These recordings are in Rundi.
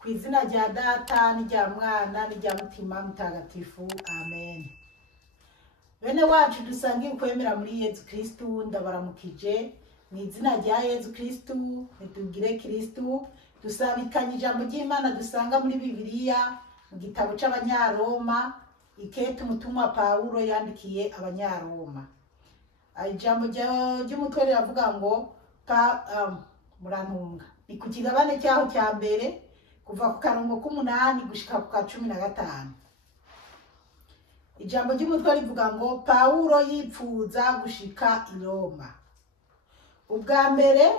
ku izina rya data n'irya mwana n'irya mutima mutagatifu amen. Bene wacu dusangiye ukwemera muri Yezu Kristu, ndabaramukije mu izina rya Yezu Kristu. Nitugire Kristu dusabikanye ijambo ry'Imana dusanga muri Bibiliya mu gitabo c'Abanyaroma, ikete umutumwa Paulo yandikiye Abanyaroma. Ijambo ry'umutwe riravuga ngo murantunga. Ni ku kigabane cyaho cya mbere kuva ku karongo k'umunani gushika ku ka 15. Ijambo ry'umutwe rivuga ngo Paulo yipfuza gushika i Roma. Ubwa mbere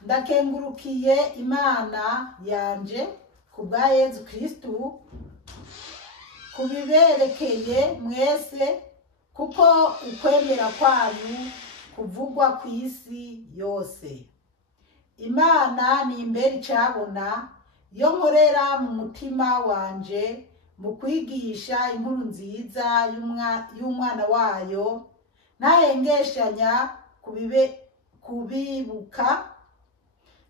ndakengurukiye Imana yanje ku bwa Yezu Kristu kubiberekeye mwese, kuko ukwemera kwanyu kuvugwa ku isi yose. Imana ni imbere icabona yo nkorera mu mutima wanje mu kwigisha inkuru nziza y'umwana wayo, ntahengeshanya kubibuka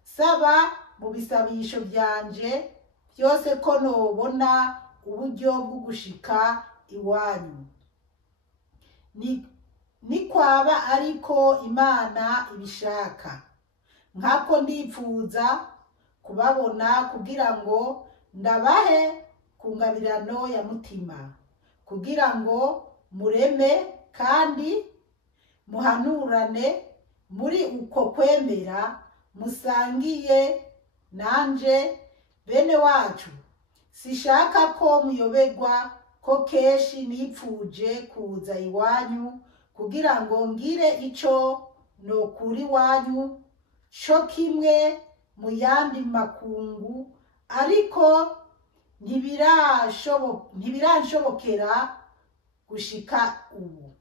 saba mu bisabisho byanje byose ko nobona uburyo bwo gushika iwanyu. Ni kwaba ariko Imana ibishaka, nkako ndipfuza kubabona kugira ngo ndabahe ku ngabirano ya mutima, kugira ngo mureme kandi muhanurane muri uko kwemera musangiye nanje. Bene wacu, sishaka ko muyoberwa ko keshi nipfuje kuza iwanyu kugira ngo ngire ico no kuri wanyu co kimwe mu yandi makungu, ariko ntibiranshobokera gushika ubu.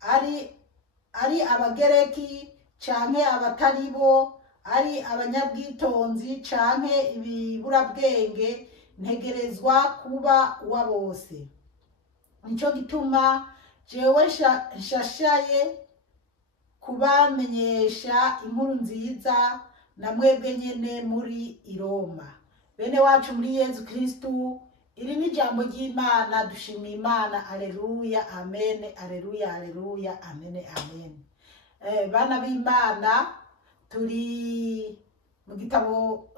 Ari abagereki canke abataribo, ari abanyabwitonzi canke ibiburabwenge, ntegerezwa kuba uwa bose. Nico gituma jewe nshashaye kubamenyesha inkuru nziza na mwebwe nyene muri i Roma. Bene wacu muri Yezu Kristu, iri ni ijambo ry'Imana. Dushimiye Imana. Aleluya, amen, aleluya, aleluya, amen, amen. Bana b'Imana, turi mu gitabo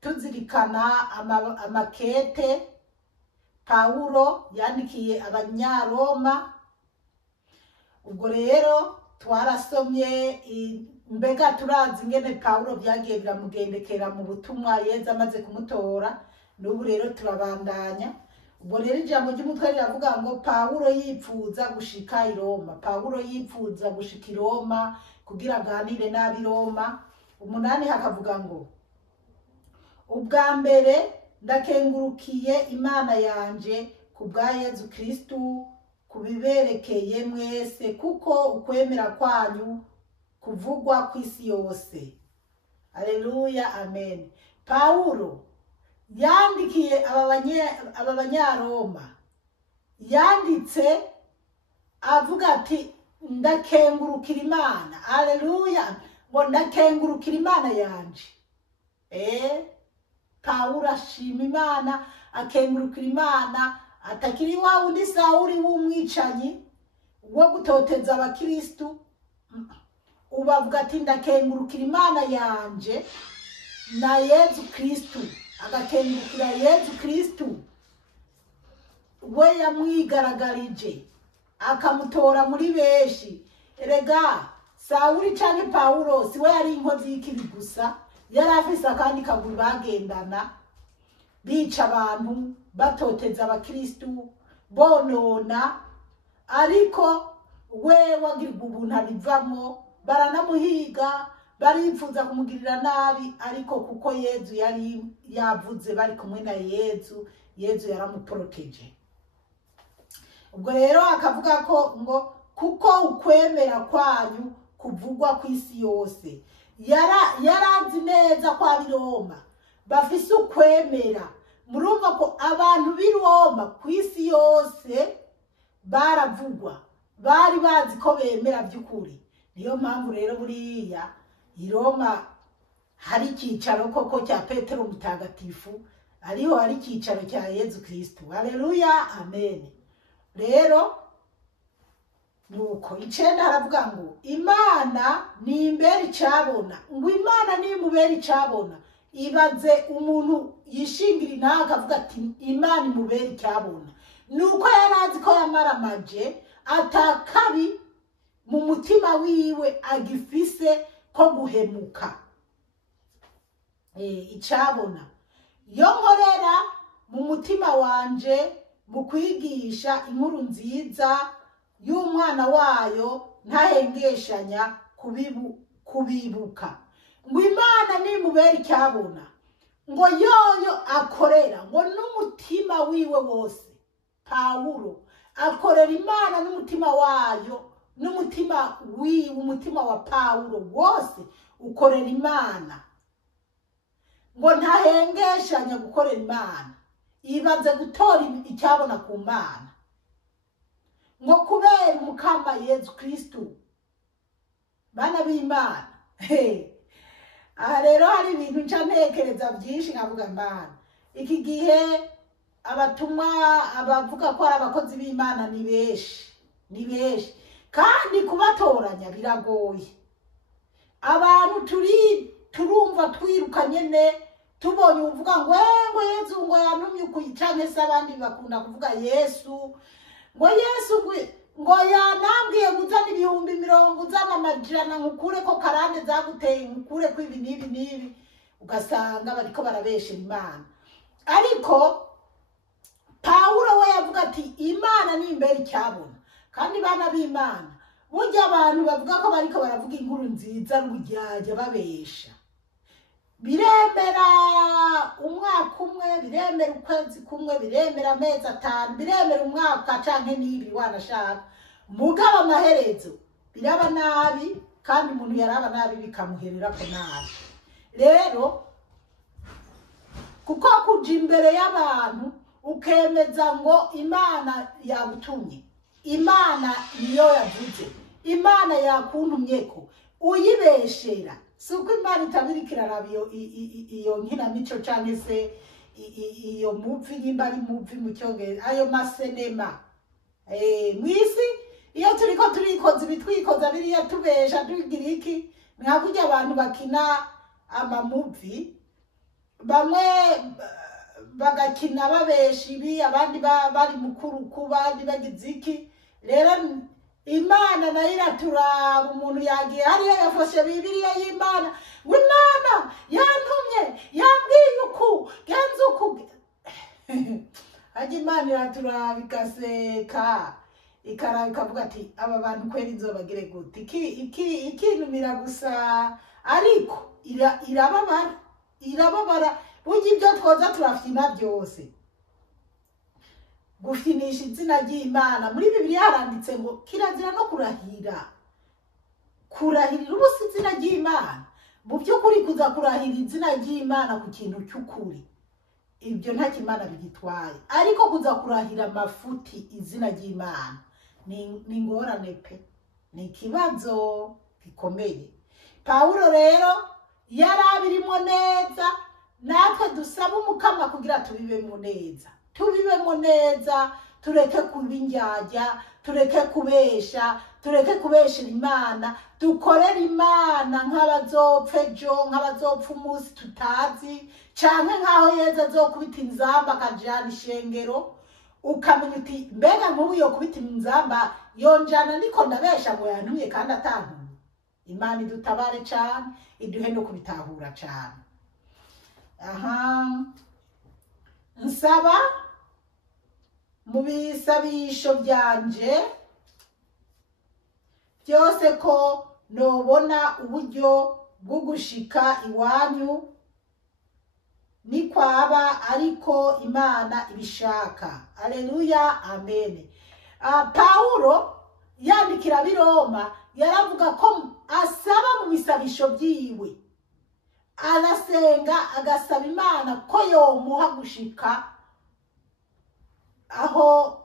tuzirikana amakete Paulo yandikiye Abanyaroma. Ubwo rero twarasomye, mbega turazi ingene Paulo byagiye biramugendekera mu butumwa Yezu amaze kumutora. N'ubu rero turabandanya. Ubwo rero ijambo ry'umutwe riravuga ngo Paulo yipfuza gushika i Roma. Paulo yipfuza gushika i Roma kugira aganire n'ab'i Roma. 8 hakavuga ngo ubwa mbere ndakengurukiye Imana yanje ku bwa Yezu Kristu kubiberekeye mwese, kuko ukwemera kwanyu kuvugwa ku isi yose. Aleluya, amen. Paulo yandikiye aba Banyaroma, yanditse avuga ati ndakengurukira Imana. Aleluya, ngo ndakengurukira Imana yanje. Paulo ashima Imana, akengurukira Imana, atakiri wa undi Sawuli w'umwicanyi wo gutoteza abakristu. Ubavuga ati ndakengurukira Imana yanje na Yezu Kristu, agakengurukira Yezu Kristu we yamwigaragarije akamutora muri benshi. Erega Sawuli canke Paulo siwe yari inkozi y'ikibi gusa, yari afise akandi kaguru bagendana, bica abantu, batoteza abakristu, bonona. Ariko we wagirwa ubuntu abivamo, baranamuhiga, baripfuza kumugirira nabi, ariko kuko Yezu yari yavuze bari kumwe na Yezu, Yezu yaramuproteje. Ubwo rero akavuga ko ngo kuko ukwemera kwanyu kuvugwa ku isi yose. Yarazi neza ko ab'i Roma bafise ukwemera. Murumva ko abantu b'i Roma ku isi yose baravugwa, bari bazi ko bemera by'ukuri. Niyo mpamvu rero buriya i Roma hari icyicaro koko cya Petero mutagatifu, ariho hari icyicaro cya Yezu Kristo. Haleluya, amen. Rero nuko 9 haravuga ngo Imana ni imbere icabona, ngo Imana ni mubere icabona. Ibaze umuntu yishingira intaha akavuga ati Imana imubere icabona, nuko yarazi ko yamaramaje atakabi mu mutima wiwe agifise ko guhemuka. Icabona yo nkorera mu mutima wanje mu kwigisha inkuru nziza y'umwana wayo ntahengeshanya kubibuka, ngo Imana nimubere icyabona, ngo yoyo akorera ngo n'umutima wiwe wose. Pawulo akorera Imana n'umutima wayo, n'umutima wiwe, umutima wa Pawulo wose ukorera Imana, ngo ntahengeshanya gukorera Imana. Ibaze gutora icyabona ku Mana, ngo kubera umukama Yezu Kristo. Bana b'Imana, aha rero hari ibintu nca ntekereza byinshi nkavuga Mana, iki gihe abatumwa abavuga ko ari abakozi b'Imana ni benshi kandi kubatoranya biragoye. Abantu turumva twiruka nyene tubonye uvuga ngo Yezu ngo yantumye kuyicanke se, abandi bakunda kuvuga Yesu ngo yanambwiye guzana 10,000 uzana amajana nkukure ko karande zaguteye nkukure ko ibi nibi, ugasanga bariko barabeshera Imana. Ariko Pawulo we yavuga ati Imana ni imbere icyabona. Kandi bana b'Imana, burya abantu bavuga ko bariko baravuga inkuru nziza n'ubujyaje babesha. Biremera umwaka umwe, biremera ukwezi kumwe, biremera amezi 5, biremera umwaka canke n'ibiri wanashaka, mugaba amaherezo biraba nabi, kandi umuntu yaraba nabi bikamuherera ko nabi. Rero kuko kuja imbere y'abantu ukemeza ngo Imana yagutumye, Imana niyo yavuze, Imana yakuntumyeko, uyibeshera, suko Imana itabirikira rabyo iyo nkinamico canke se iyo movie yimbari movie mu cyongereza, ayo masenema mwisi iyo turiko turikoza bitwikoza biriya tubesha tugira iki. Nkakurya abantu bakina ama movie, bamwe bagakina babesha ibi, abandi bari mukuru kubandi bagize iki. Rero Imana nayo iraturaba, umuntu yagiye hariya yafashe Bibiliya y'Imana, ngo Imana yantumye yambwiye uku genza uku. Haje Imana iraturaba ikaseka ikaraba ikavuga ati aba bantu kweri nzobagire gute, ikinumira gusa, ariko irababara. Burya ibyo twoza turafina byose, gufinisha izina ry'Imana. Muri Bibiliya haranditse ngo kirazira no kurahirira ubusa izina ry'Imana. Mu by'ukuri kuza kurahira izina ry'Imana ku kintu cy'ukuri, ibyo nta kimana bigitwaye. Ariko kuza kurahira amafuti izina ry'Imana ni ngorane pe, ni ikibazo gikomeye. Pawulo rero yarabirimo neza, natwe dusaba umukama kugira tubibemo neza, tureke kubinjyajya, tureke kubeshera Imana, dukorera Imana nk'abazopfa ejo, nk'abazopfa umunsi tutazi, canke nk'aho Yezu azokubita inzamba akajana ishengero, ukamenya uti mbega nk'ubu yokubita inzamba yonjana niko ndabesha ngo yantumye kandi atantumye. Imana idutabare cane, iduhe no kubitahura cane. Nsaba mu bisabisho byanje byose ko nobona uburyo bwo gushika iwanyu ni kwaba ariko Imana ibishaka. Haleluya, amen. Pawulo yandikira Biroma yaravuga ko asaba mu bisabisho byiwe, arasenga agasaba Imana ko yomuha gushika aho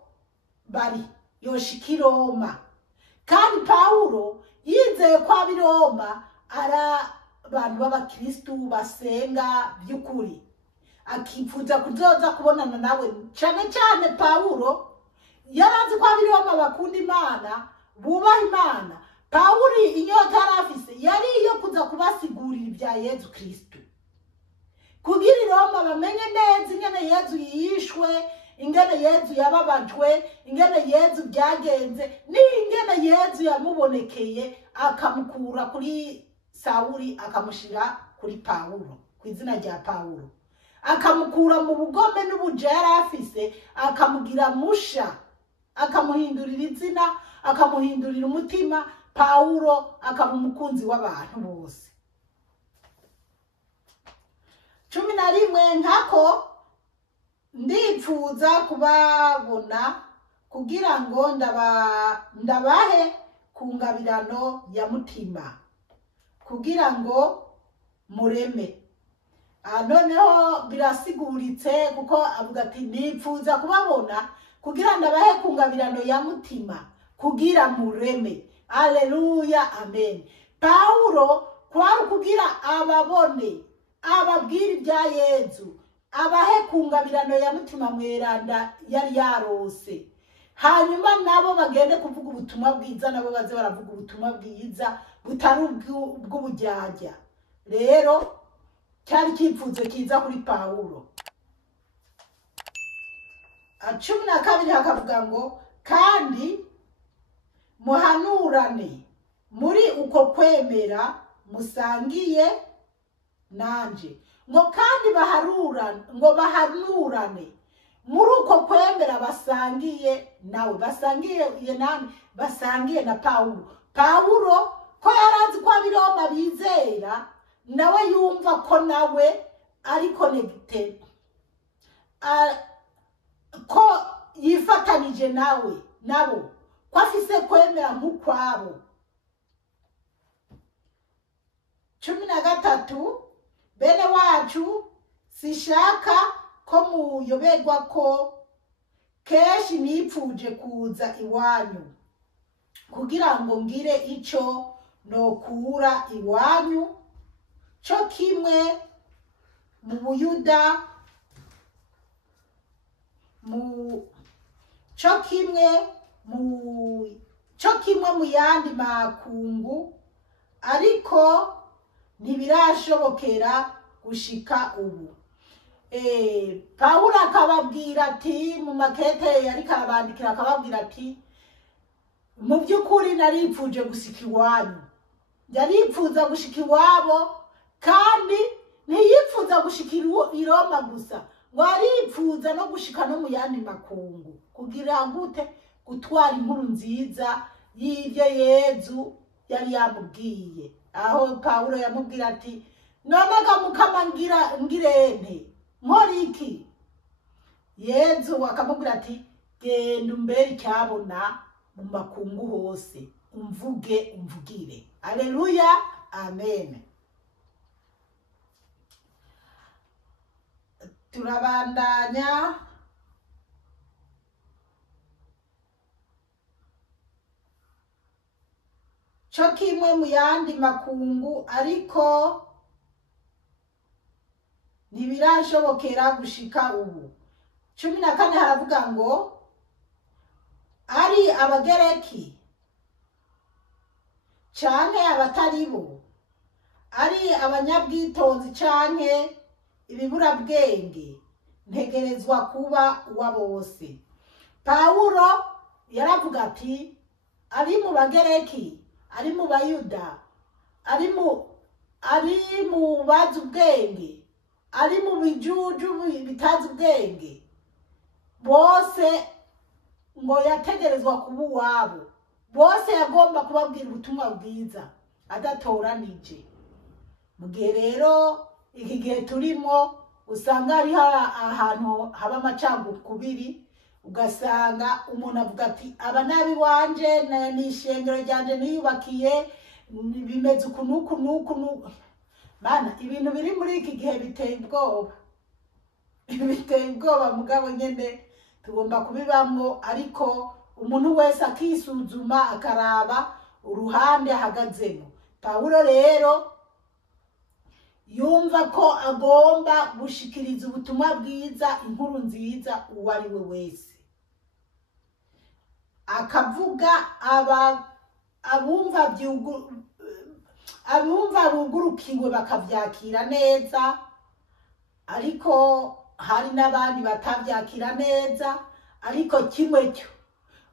bari, yoshika i Roma. Kandi Pawulo yizeye ko ab'i Roma abantu b'abakristu basenga by'ukuri, akifuza kuzoza kubonana nawe. Cyane cyane Pawulo yarazi ko abiroma bakunda Imana, bubaha Imana. Pawulo inyota yarafise yari iyo kuza kubasigurira ibya Yesu Kristo, kugira i Roma bamenye neza ingene Yesu yishwe, ingene Yesu yababajwe, ingene Yesu byagenze, n'ingene Yesu yamubonekeye akamukura kuri Sawuli akamushira kuri Pawulo, ku izina rya Pawulo, akamukura mu bugome n'ubuja yarafise, akamugira musha, akamuhindurira izina, akamuhindurira umutima. Pawulo akaba umukunzi w'abantu bose. 11 nkako ndipfuza kubabona kugira ngo ndabahe kungabirano ya mutima, kugira ngo mureme. Noneho birasiguritse kuko avuga ati nipfuza kubabona kugira ndabahe kungabirano ya mutima, kugira mureme. Haleluya, amen. Pawulo kwari kugira ababone, ababwira ibya Yesu, abahe kungabirano ya mutima mweranda yari yarose. Hanyuma nabo bagende kuvuga ubutumwa bwiza, nabo baze baravuga ubutumwa bwiza butari ubw'ubujyajya. Rero cyari kipfuzo kiza kuri Pawulo. 12 hakavuga ngo kandi muhanurane muri uko kwemera musangiye nanje. Ngo kandi bahanurane muri uko kwemera basangiye nawe, basangiye nani? Basangiye na Pawulo. Pawulo ko yarazi ko abiroma bizera, nawe yumva ko nawe ari connected, ko yifatanije nawe nabo, ko afise kwemera nk'ukwabo. 13 bene wacu, sishaka ko muyoberwa ko keshi nipfuje kuza iwanyu kugira ngo ngire ico nokura iwanyu, cyo kimwe mu Buyuda, cyo kimwe mu yandi makungu, ariko ntibirashobokera gushika ubu. Pawulo akababwira ati mu makete yari karabandikira, akababwira ati mu by'ukuri naripfuje gushika iwanyu. Yaripfuza gushika iwabo, kandi ntiyipfuza gushika i Roma gusa, ngo aripfuza no gushika no mu yandi makungu. Kugira gute? Gutwara inkuru nziza y'ibyo Yesu yari yamubwiye. Aho Pawulo yamubwira ati nonaga mukama ngirente nkoriki. Yesu akamubwira ati genda umbere icyabona mu makungu hose, umvugire. Haleluya, amen. Turabandanya. Cyo kimwe mu yandi makungu, ariko ntibirashobokera gushika ubu. 14 haravuga ngo ari abagereki canke abataribo, ari abanyabwitonzi canke ibibura bwenge, ntegerezwa kuba uwa bose. Pawulo yaravuga ati ari mu bagereki, ari mu Bayuda, ari mu bazi ubwenge, ari mu bijuju bitazi ubwenge, bose ngo yategerezwa kuba uwabo. Bose yagomba kubabwira ubutumwa bwiza adatoranije. Mu gihe rero iki gihe turimo usanga ari ahantu haba amacakubiri, ugasanga umuntu avuga ati aba nabi wanje n'ishengero ryanje niyubakiye bimeze uku. Bana, ibintu biri muri iki gihe biteye ubwoba. Biteye ubwoba, mugabo nyene tugomba kubibamwo, ariko umuntu wese akisuzuma akaraba uruhande ahagazemo. Pawulo rero yumva ko agomba gushikiriza ubutumwa bwiza, inkuru nziza uwo ari we wese, akavuga abumva bugurukiwe bakavyakira neza, ariko hari n'abandi batavyakira neza. Ariko kimwe cyo,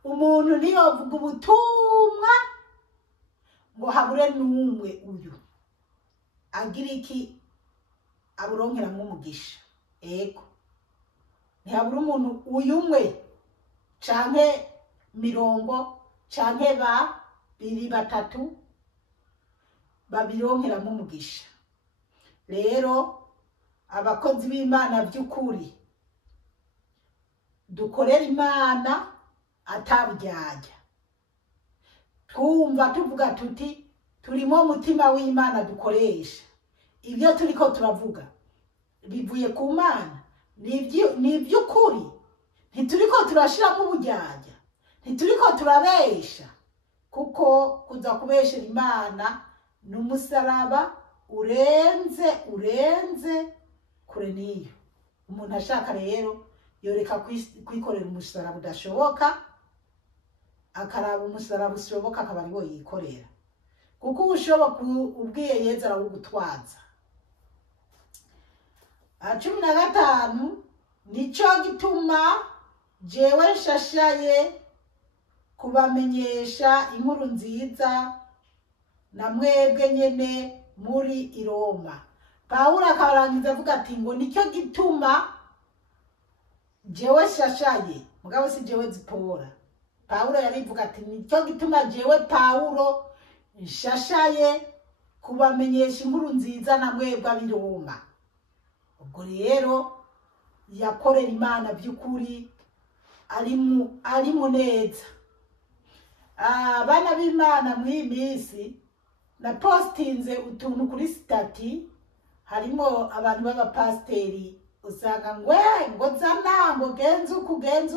umuntu ntiyovuga ubutumwa ngo habure n'umwe uyu agira iki aburonkeramwo umugisha. Ego, ntihabura umuntu uyu umwe canke 10 canke 2 3 babironkeramwo umugisha. Rero abakozi b'Imana by'ukuri dukorera Imana ataburyarya, twumva tuvuga tuti turimo umutima w'Imana dukoresha. Ibyo turiko turavuga bivuye ku Mana, ni iby'ukuri, ntituriko turashiramo uburyarya, ntituriko turabesha, kuko kuza kubeshera Imana n'umusaraba urenze kure niyo. Umuntu ashaka rero yoreka kwikorera umusaraba udashoboka, akaraba umusaraba ushoboka akaba ari wo yikorera, kuko ubushoboka ubwiye Yezu arawugutwaza. 15 nico gituma jewe nshashaye kubamenyesha inkuru nziza na mwebwe nyene muri i Roma. Pawulo akarangiza avuga ati ngo nicyo gituma jewe nshashaye, mugabo si jewe Zipora. Pawulo yarivuga ati nicyo gituma jewe Pawulo nshashaye kubamenyesha inkuru nziza na mwebwe ab'i Roma. Ubwo rero yakorera Imana by'ukuri ari mu neza. Abana b'Imana mw'iyi minsi na postinze utuntu kuri stati, harimo abantu b'abapasteri usanga ngo zana ngo genza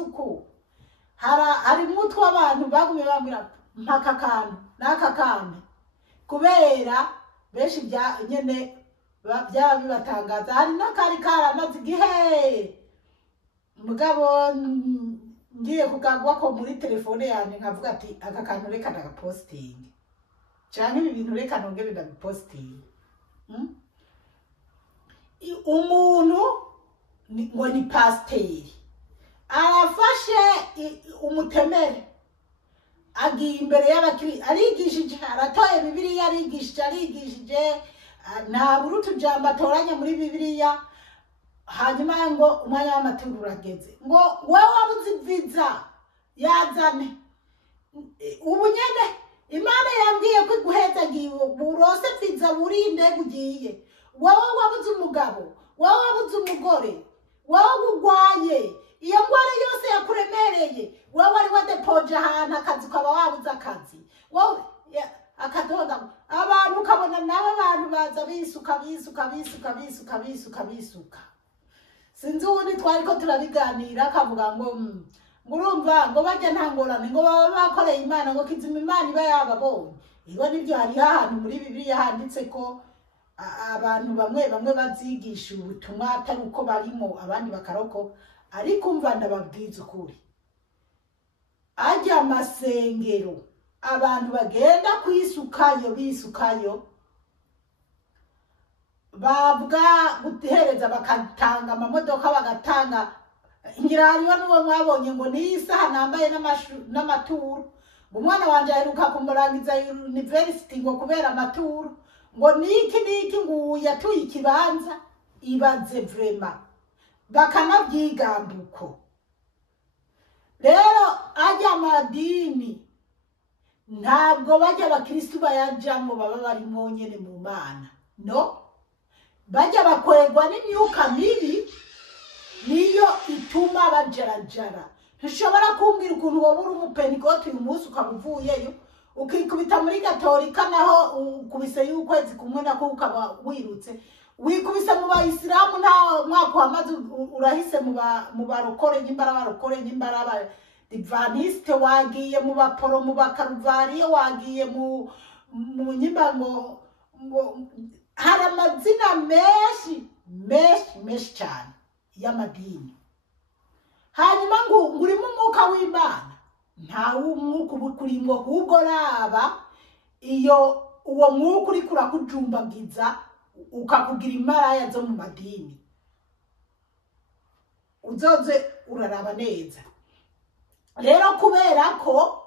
uku. Harimo utw'abantu bagumye bambwira mpaka kantu n'aka kame, kubera benshi bya nyene byaba bibatangaza. Hari n'akari karamaze igihe, mugabo ngiye kugagwa ko muri telefone yanjye nkavuga ati aka kantu reka ndagaposting, cyane ibi bintu reka nonge ndabiposting. Umuntu ngo ni pasteri arafashe umutemere, agiye imbere y'abakiri, arigishije, aratoye Bibiliya, arigishije nta burutu jambo atoranya muri Bibiliya. Hanyuma ngo umwanya w'amaturo urageze, ngo wowe wabuze viza yazane. Ubu nyene Imana yambwiye ko iguhezagiye burose viza burinde gugiye. Wowe wabuze umugabo, wowe wabuze umugore, wowe ugwaye, iyo ngwara yose yakuremereye, wowe ari wadepoje ahantu akazi ukaba wabuze akazi, wowe akadoda abantu ukabona nabo abantu baza bisuka. Sinzi ubundi twariko turabiganira akavuga ngo urumva ngo bajya ntangorane ngo baba bakoreye Imana ngo kizima Imana iba yababonye. Ibo nibyo hari ahantu muri Bibiliya handitse ko abantu bamwe bazigisha ubutumwa atari uko barimo abandi bakaroko. Ariko umva ndababwiza ukuri, ajya amasengero abantu bagenda bisukayo babwa guhereza bakatanga amamodoka, bagatanga ngira hariho n'uwo mwabonye ngo ni isaha nambaye n'amaturo. Umwana wanje aheruka kumurangiza university ngo kubera amaturo, ngo niki ngo yatuye ikibanza. Ibaze vrema bakanabyigambuko. Rero ajya amadini ntabwo bajya abakristo bayajamo baba bari monyene mu Mana, no, bajya bakwegwa n'imyuka mibi niyo ituma bajarajara. Ntushobora kumbwira ukuntu wowe uri umupentekote uyu munsi ukabuvuyeyo ukikubita muri Gatolika naho ukubise y'ukwezi kumwe nako ukaba wirutse, wikubise mu Bayisilamu nta mwaka wamaze urahise mu barokore nyimbara barokore nyimbara Adventiste, wagiye mu baporo mu bakaruvari, wagiye mu nyimba ngo hari amazina menshi cyane y'amadini. Hanyuma ngo urimo umwuka w'Imana, nta umwuka uba ukurimo, ahubwo raba iyo uwo mwuka uri kurakujumbagiza ukakugira imaraya zo mu madini, uzoze uraraba neza. Rero kubera ko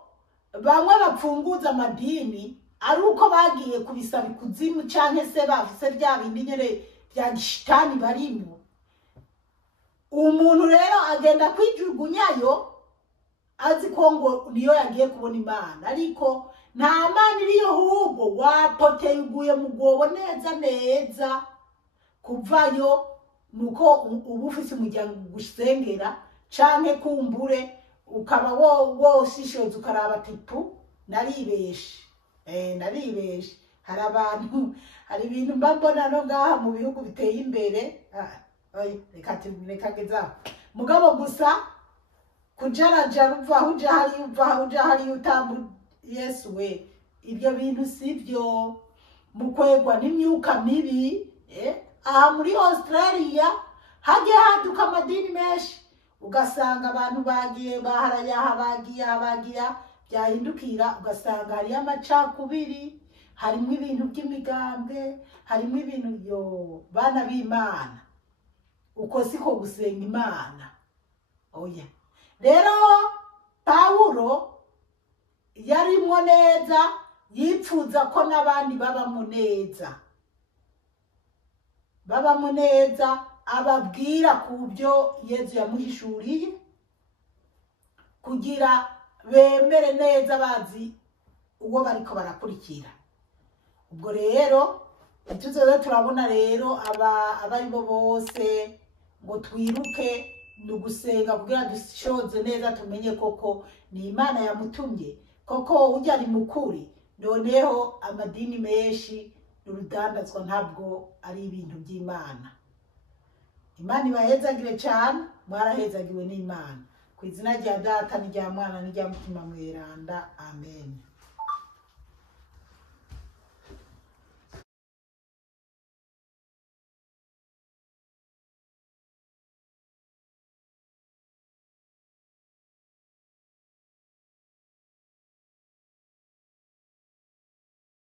bamwe bapfunguza amadini ari uko bagiye kubisaba ikuzimu canke se bafise bya bindi nyene bya gishitani barimo, umuntu rero agenda kwijugunyayo azi ko ngo niyo yagiye kubona Imana, ariko nta Mana iriyo, ahubwo wapoteye uguye mu gwobo neza kuvayo. Nuko uba ufise umuryango gusengera canke kumbure ukaba woshishoza ukaraba ati pu naribeshe, naribeshe. Hari abantu, hari ibintu mbona no ngaha mu bihugu biteye imbere, reka gezaho mugabo gusa kujarajara uva uja hari utambu. Yesu we, ibyo bintu sivyo, mukwegwa n'imyuka mibi. Aha muri Australia hagiye haduka amadini menshi, ugasanga abantu bagiye bagiye byahindukira, ugasanga hari amacakubiri, harimo ibintu by'imigambwe, harimo ibintu bana b'Imana. Uko siko gusenga Imana. Oya, rero Pawulo yarimwo neza, yipfuza ko n'abandi babamo neza, ababwira ku byo Yesu yamuhishuriye, kugira bemere neza bazi uwo bariko barakurikira. Ubwo rero ituzoze turabona rero abari bo bose ngo twiruke nugusenga kugira dushoze neza, tumenye koko ni Imana yamutumye, koko ujya ari mukuri. Noneho amadini menshi n'urudandazwa, ntabwo ari ibintu by'Imana. Imana ibahezagire cyane, mwarahezagiwe n'Imana. Ku izina rya Data n'irya Mwana n'irya Mutima Mweranda, amen.